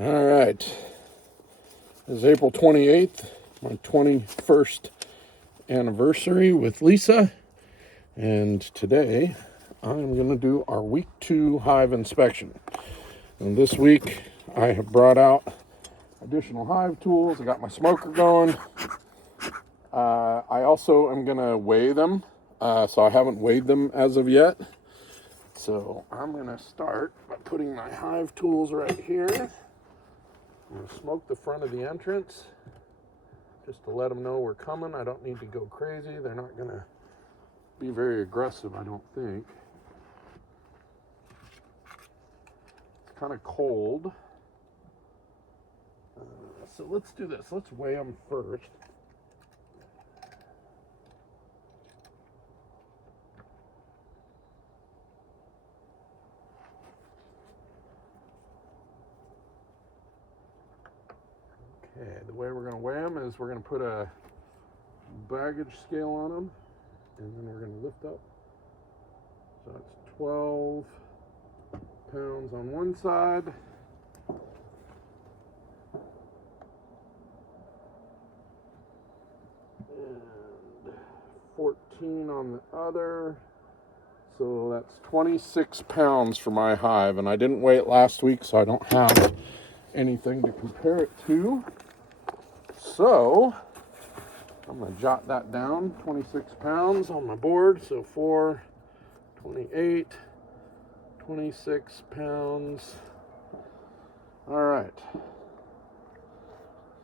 All right. It's April 28th, my 21st anniversary with Lisa. And today I'm going to do our week 2 hive inspection. And this week I have brought out additional hive tools. I got my smoker going. I also am going to weigh them. So I haven't weighed them as of yet. So I'm going to start by putting my hive tools right here. I'm going to smoke the front of the entrance just to let them know we're coming. I don't need to go crazy. They're not going to be very aggressive, I don't think. It's kind of cold. So let's do this. Let's weigh them first. Okay, the way we're going to weigh them is we're going to put a baggage scale on them, and then we're going to lift up. So it's 12 pounds on one side, and 14 on the other. So that's 26 pounds for my hive, and I didn't weigh it last week, so I don't have anything to compare it to. So I'm going to jot that down, 26 pounds on my board. So 4, 28, 26 pounds. All right.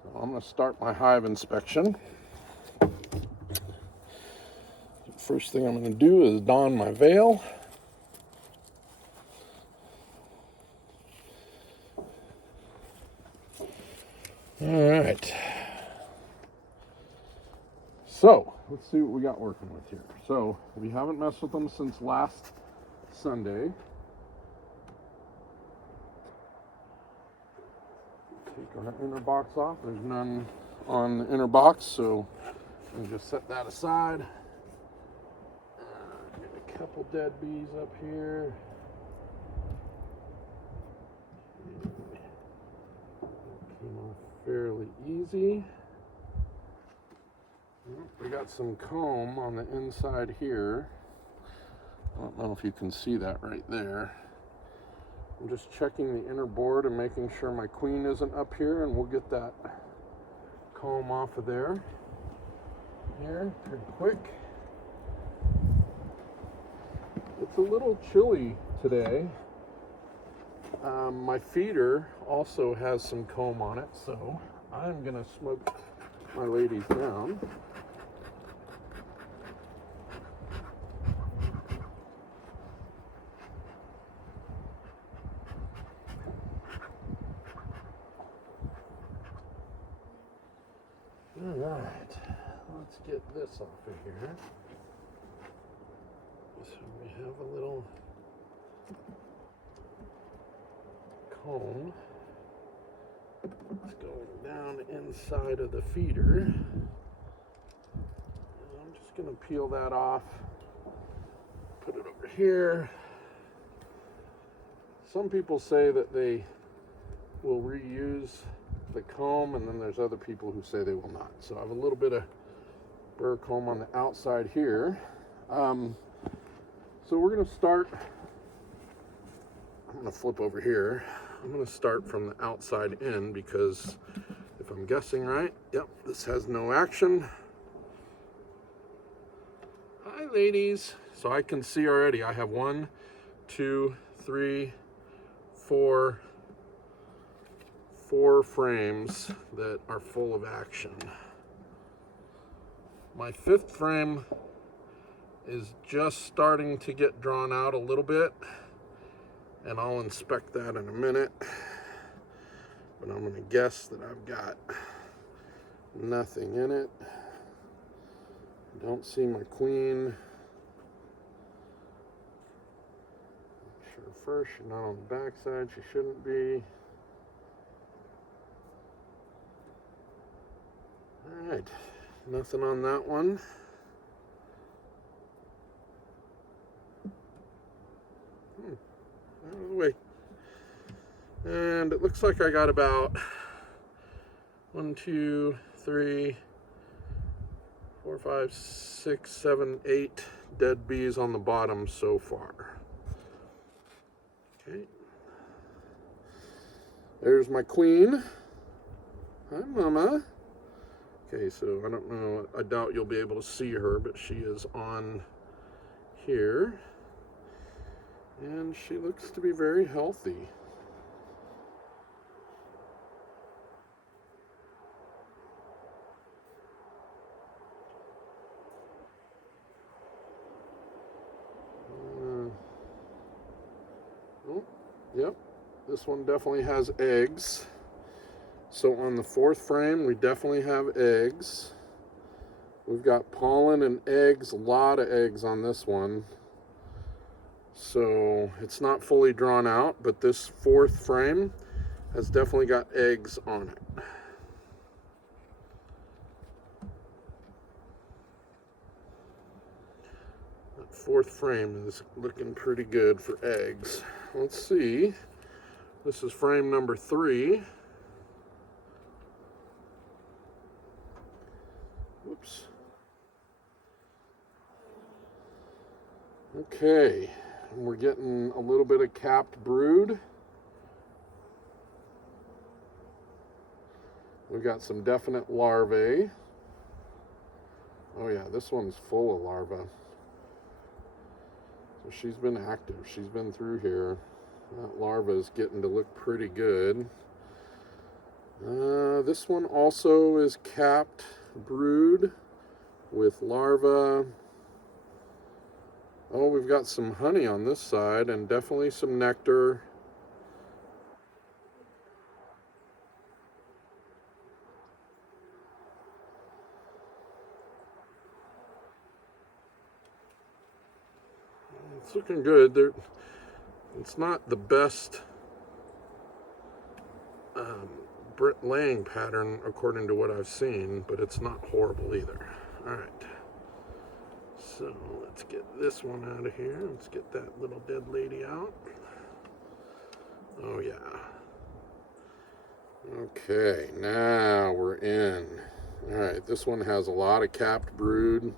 So I'm going to start my hive inspection. First thing I'm going to do is don my veil. All right. So let's see what we got working with here. So we haven't messed with them since last Sunday. Take our inner box off. There's none on the inner box, so we just set that aside. Get a couple dead bees up here. Came off fairly easy. We got some comb on the inside here. I don't know if you can see that right there. I'm just checking the inner board and making sure my queen isn't up here, and we'll get that comb off of there here pretty quick. It's a little chilly today. My feeder also has some comb on it, so I'm gonna smoke my ladies down. All right, let's get this off of here. So we have a little comb. It's going down inside of the feeder. And I'm just going to peel that off, put it over here. Some people say that they will reuse the comb, and then there's other people who say they will not. So I have a little bit of burr comb on the outside here. So we're going to start, I'm going to flip over here. I'm going to start from the outside in because if I'm guessing right, yep, this has no action. Hi, ladies. So I can see already I have 1, 2, 3, 4 frames that are full of action. My 5th frame is just starting to get drawn out a little bit, and I'll inspect that in a minute, but I'm going to guess that I've got nothing in it. Don't see my queen. Make sure first she's not on the back side. She shouldn't be. All right, nothing on that one. Out of the way. And it looks like I got about 1, 2, 3, 4, 5, 6, 7, 8 dead bees on the bottom so far. Okay. There's my queen. Hi, Mama. Okay, so I don't know, I doubt you'll be able to see her, but she is on here. And she looks to be very healthy. Oh, yep, this one definitely has eggs. So on the 4th frame, we definitely have eggs. We've got pollen and eggs, a lot of eggs on this one. So it's not fully drawn out, but this 4th frame has definitely got eggs on it. That 4th frame is looking pretty good for eggs. Let's see. This is frame number 3. Whoops. Okay, we're getting a little bit of capped brood. We've got some definite larvae. Oh yeah, this one's full of larvae. So she's been active. She's been through here. That larva is getting to look pretty good. This one also is capped brood with larvae. Oh, we've got some honey on this side and definitely some nectar. It's looking good. It's not the best laying pattern according to what I've seen, but it's not horrible either. All right. So let's get this one out of here. Let's get that little dead lady out. Oh yeah. Okay, now we're in. All right, this one has a lot of capped brood.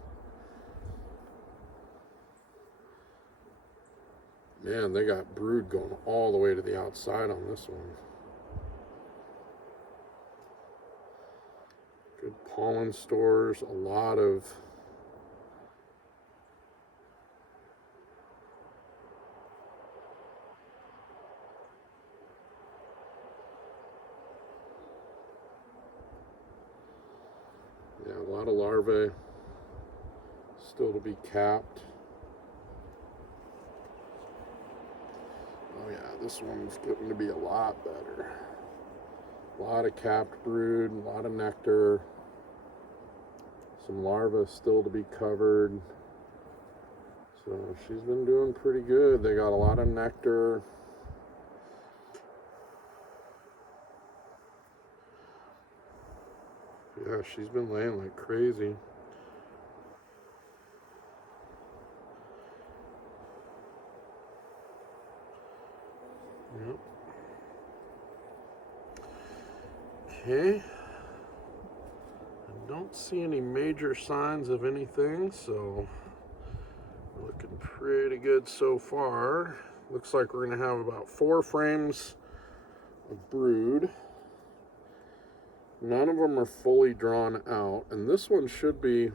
Man, they got brood going all the way to the outside on this one. Good pollen stores, a lot of a lot of larvae still to be capped. Oh yeah, this one's getting to be a lot better. A lot of capped brood, a lot of nectar. Some larvae still to be covered. So she's been doing pretty good. They got a lot of nectar. Yeah, she's been laying like crazy. Yep. Okay. I don't see any major signs of anything, so we're looking pretty good so far. Looks like we're going to have about 4 frames of brood. None of them are fully drawn out, and this one should be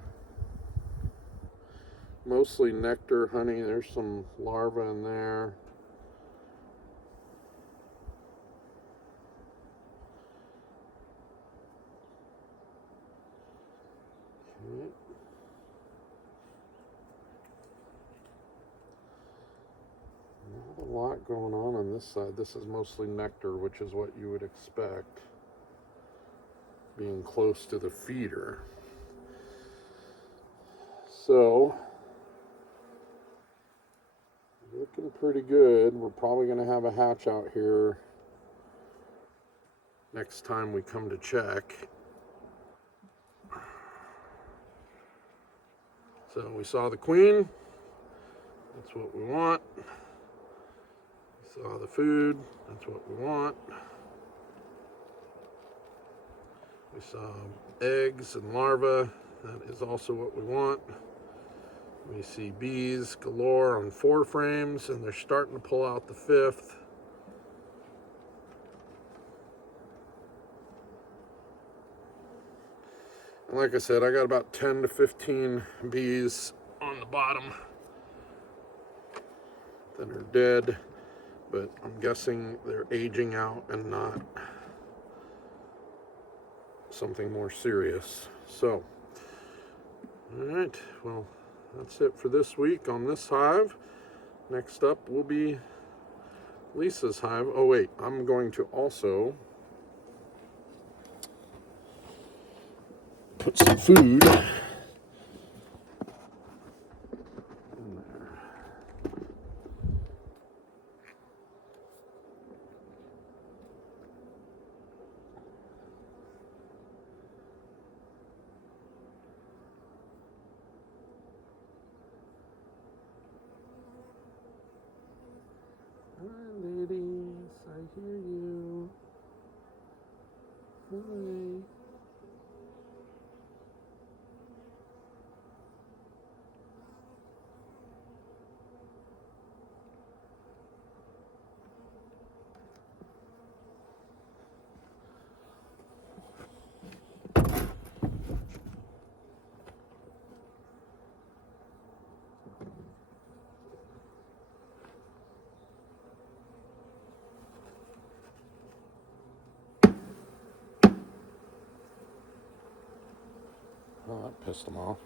mostly nectar, honey. There's some larvae in there. Okay. Not a lot going on this side. This is mostly nectar, which is what you would expect, being close to the feeder. So, looking pretty good. We're probably going to have a hatch out here next time we come to check. So we saw the queen. That's what we want. Saw the food, that's what we want. We saw eggs and larvae, that is also what we want. We see bees galore on 4 frames, and they're starting to pull out the 5th. And like I said, I got about 10 to 15 bees on the bottom that are dead, but I'm guessing they're aging out and not something more serious. So, all right, well, that's it for this week on this hive. Next up will be Lisa's hive. Oh wait, I'm going to also put some food in there. Hi, ladies. I hear you. Hi. Oh, that pissed them off.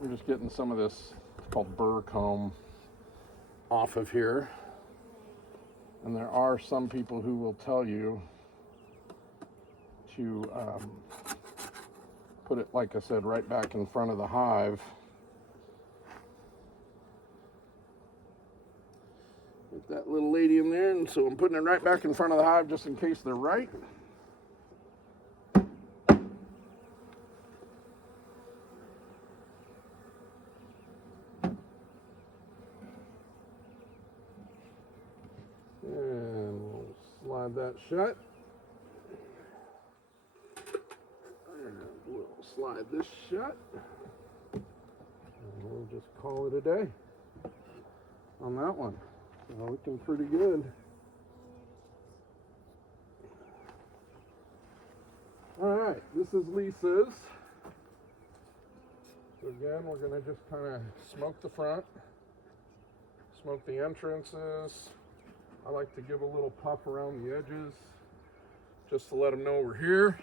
I'm just getting some of this, it's called burr comb, off of here. And there are some people who will tell you to put it, like I said, right back in front of the hive. Get that little lady in there, and so I'm putting it right back in front of the hive just in case they're right. And we'll slide that shut. And we'll slide this shut. And we'll just call it a day on that one. So looking pretty good. All right, this is Lisa's. So again, we're gonna just kind of smoke the front, smoke the entrances. I like to give a little puff around the edges just to let them know we're here.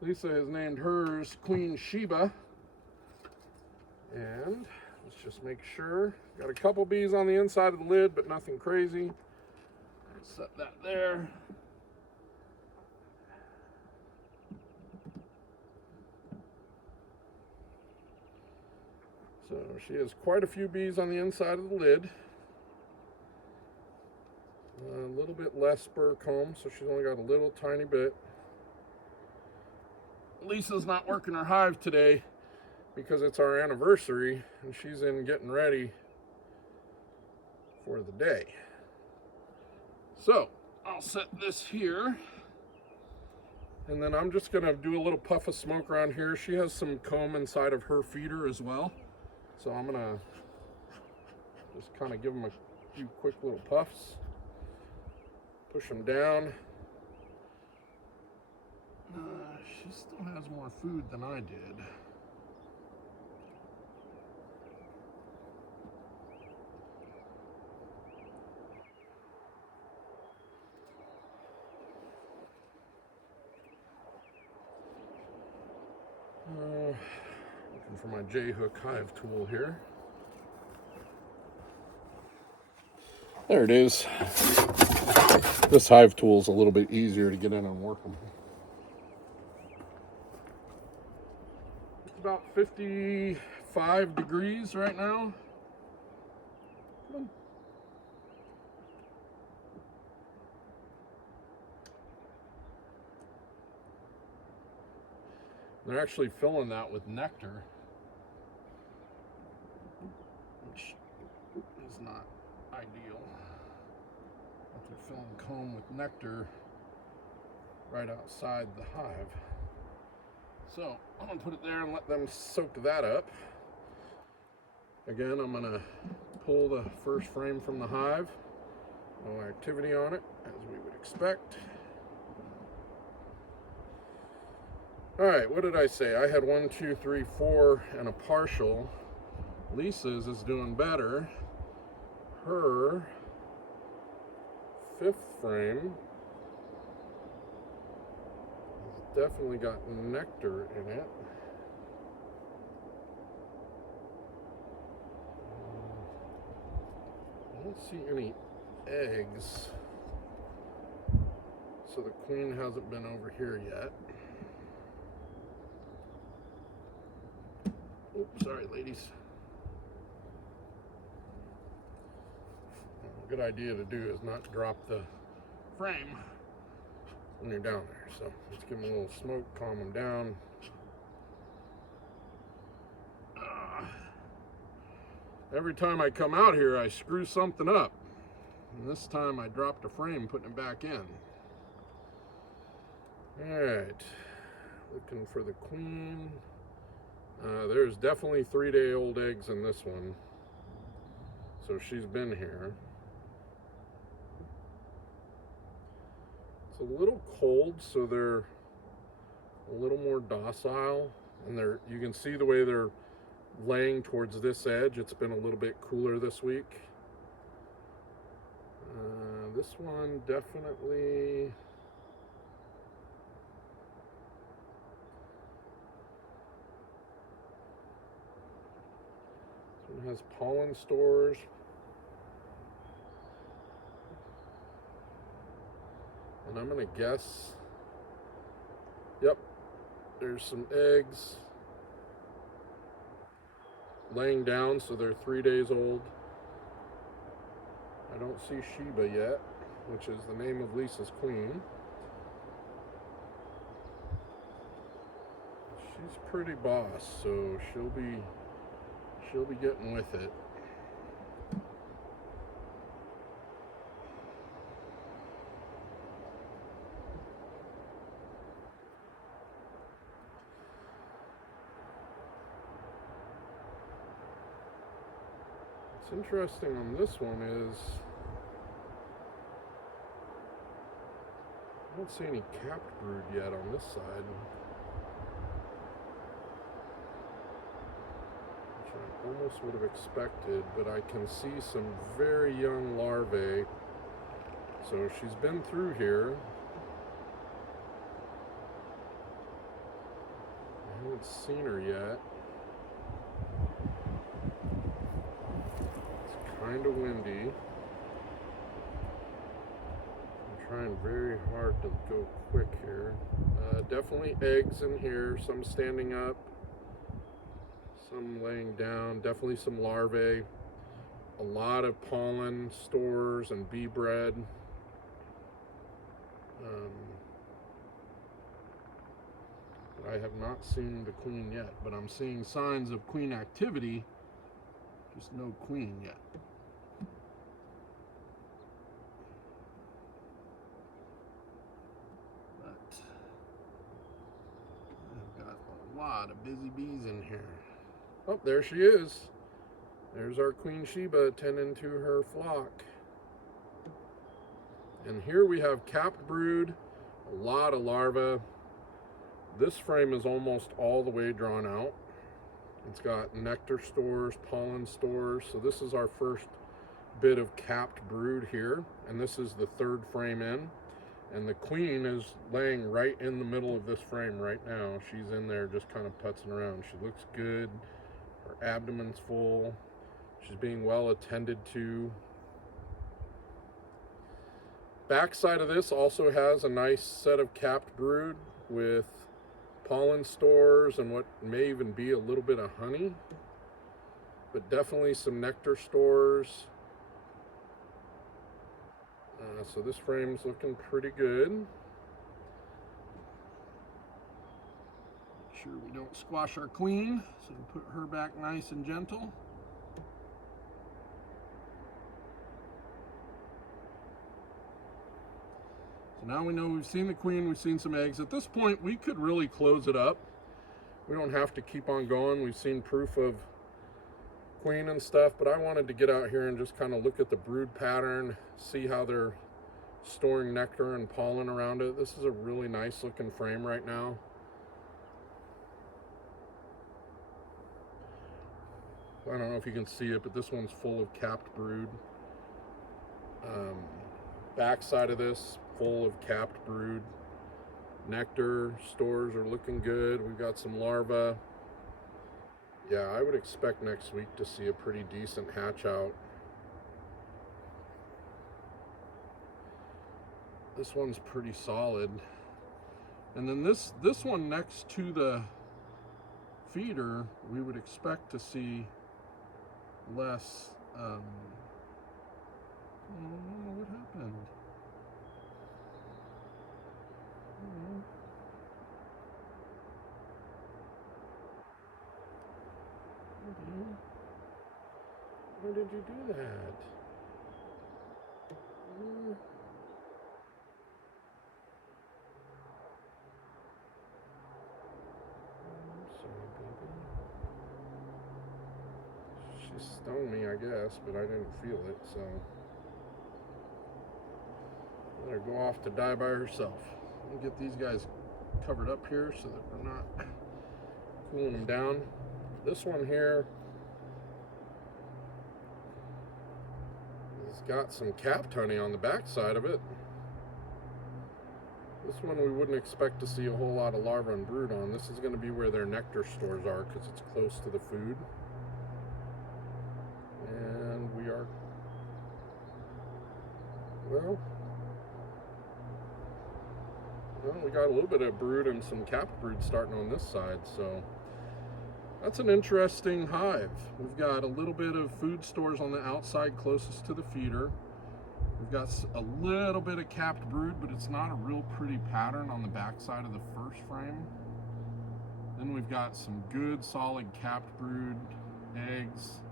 Lisa has named hers Queen Sheba. And let's just make sure. Got a couple bees on the inside of the lid, but nothing crazy. Set that there. So she has quite a few bees on the inside of the lid. A little bit less burr comb, so she's only got a little tiny bit. Lisa's not working her hive today because it's our anniversary and she's in getting ready for the day. So I'll set this here, and then I'm just gonna do a little puff of smoke around here. She has some comb inside of her feeder as well, so I'm gonna just kind of give them a few quick little puffs, push them down. She still has more food than I did. Looking for my J-hook hive tool here. There it is. This hive tool is a little bit easier to get in and work them. It's about 55 degrees right now. Come on. They're actually filling that with nectar, which is not ideal. But they're filling comb with nectar right outside the hive. So I'm gonna put it there and let them soak that up. Again, I'm gonna pull the first frame from the hive. No activity on it, as we would expect. All right, what did I say? I had 1, 2, 3, 4 and a partial. Lisa's is doing better. Her 5th frame has definitely got nectar in it. I don't see any eggs, so the queen hasn't been over here yet. Oops, sorry ladies. A good idea to do is not drop the frame when you're down there. So let's give them a little smoke, calm them down. Every time I come out here, I screw something up. And this time I dropped a frame, putting it back in. All right, looking for the queen. There's definitely 3-day-old eggs in this one. So she's been here. It's a little cold, so they're a little more docile. And you can see the way they're laying towards this edge. It's been a little bit cooler this week. This one definitely... This one has pollen stores. And I'm gonna guess, yep, there's some eggs laying down, so they're 3 days old. I don't see Sheba yet, which is the name of Lisa's queen. She's pretty boss, so she'll be getting with it. What's interesting on this one is I don't see any capped brood yet on this side, which I almost would have expected, but I can see some very young larvae. So she's been through here. I haven't seen her yet. It's kind of windy. I'm trying very hard to go quick here. Definitely eggs in here, some standing up, some laying down, definitely some larvae, a lot of pollen stores and bee bread. I have not seen the queen yet, but I'm seeing signs of queen activity, just no queen yet. But I've got a lot of busy bees in here. Oh, there she is. There's our Queen Sheba tending to her flock. And here we have capped brood, a lot of larvae. This frame is almost all the way drawn out. It's got nectar stores, pollen stores. So this is our first bit of capped brood here. And this is the 3rd frame in. And the queen is laying right in the middle of this frame right now. She's in there just kind of putzing around. She looks good. Her abdomen's full. She's being well attended to. Backside of this also has a nice set of capped brood with pollen stores and what may even be a little bit of honey, but definitely some nectar stores. So this frame's looking pretty good. sure we don't squash our queen, so we put her back nice and gentle. So now we know we've seen the queen, we've seen some eggs. At this point, we could really close it up. We don't have to keep on going. We've seen proof of queen and stuff, but I wanted to get out here and just kind of look at the brood pattern, see how they're storing nectar and pollen around it. This is a really nice looking frame right now. I don't know if you can see it, but this one's full of capped brood. Back side of this, full of capped brood. Nectar stores are looking good. We've got some larvae. Yeah, I would expect next week to see a pretty decent hatch out. This one's pretty solid. And then this one next to the feeder, we would expect to see less, oh, what happened? Oh. Why did you do that? She stung me, I guess, but I didn't feel it, so let her go off to die by herself. We'll get these guys covered up here so that we're not cooling them down. This one here has got some capped honey on the back side of it. This one we wouldn't expect to see a whole lot of larvae and brood on. This is going to be where their nectar stores are because it's close to the food. And we are, well, we got a little bit of brood and some capped brood starting on this side, so that's an interesting hive. We've got a little bit of food stores on the outside closest to the feeder. We've got a little bit of capped brood, but it's not a real pretty pattern on the back side of the first frame. Then we've got some good solid capped brood eggs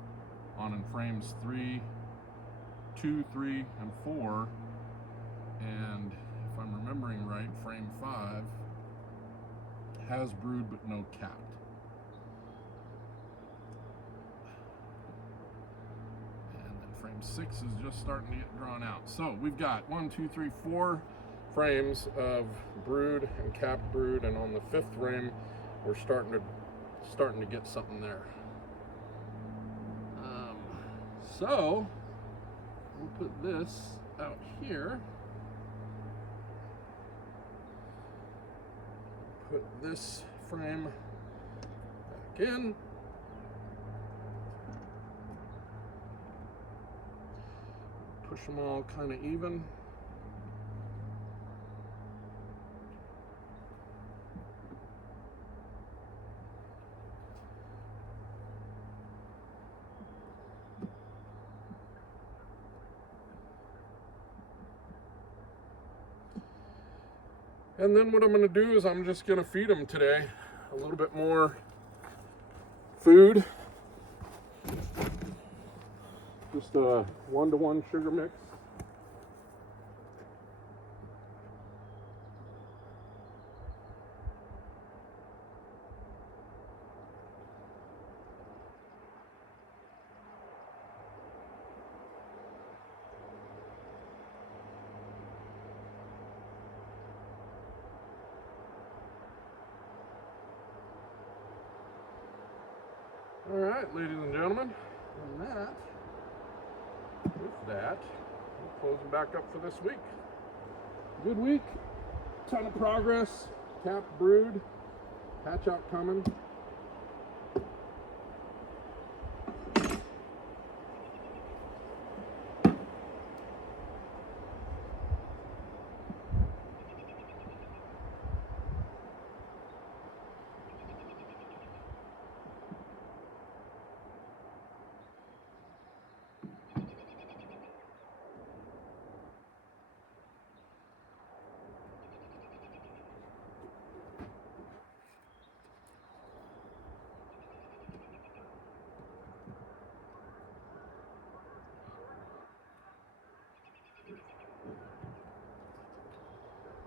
on in frames 3, 2, 3, and 4. And if I'm remembering right, frame 5 has brood but no capped. Frame 6 is just starting to get drawn out. So we've got 1, 2, 3, 4 frames of brood and capped brood, and on the 5th frame, we're starting to get something there. So we'll put this out here. Put this frame back in. Push them all kind of even. And then what I'm going to do is I'm just going to feed them today a little bit more food. Just a 1-to-1 sugar mix. All right, ladies and gentlemen, and with that, we're closing back up for this week. Good week, ton of progress, capped brood, hatch out coming.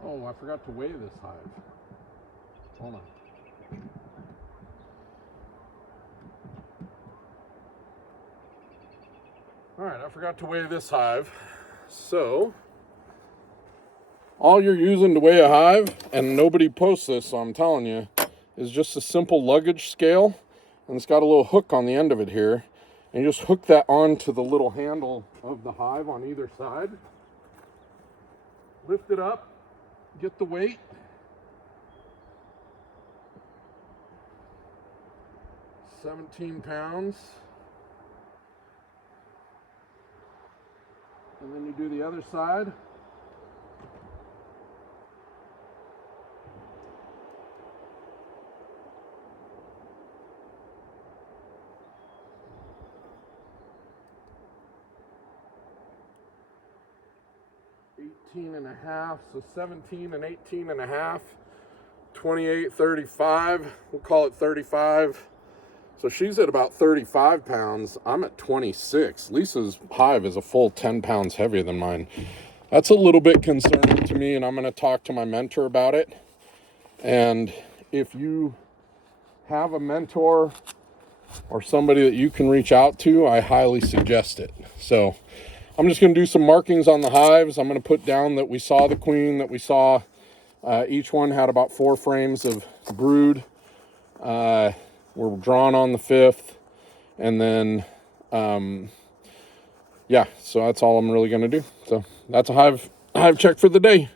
Oh, I forgot to weigh this hive. Hold on. All right, I forgot to weigh this hive. So, all you're using to weigh a hive, and nobody posts this, so I'm telling you, is just a simple luggage scale. And it's got a little hook on the end of it here. And you just hook that onto the little handle of the hive on either side. Lift it up, get the weight. 17 pounds. And then you do the other side. And a half, so 17 and 18 and a half, 28, 35, we'll call it 35. So she's at about 35 pounds. I'm at 26. Lisa's hive is a full 10 pounds heavier than mine. That's a little bit concerning to me, and I'm going to talk to my mentor about it. And if you have a mentor or somebody that you can reach out to, I highly suggest it. So I'm just going to do some markings on the hives. I'm going to put down that we saw the queen, that we saw each one had about 4 frames of brood. We're drawn on the 5th. And then, yeah, so that's all I'm really going to do. So that's a hive check for the day.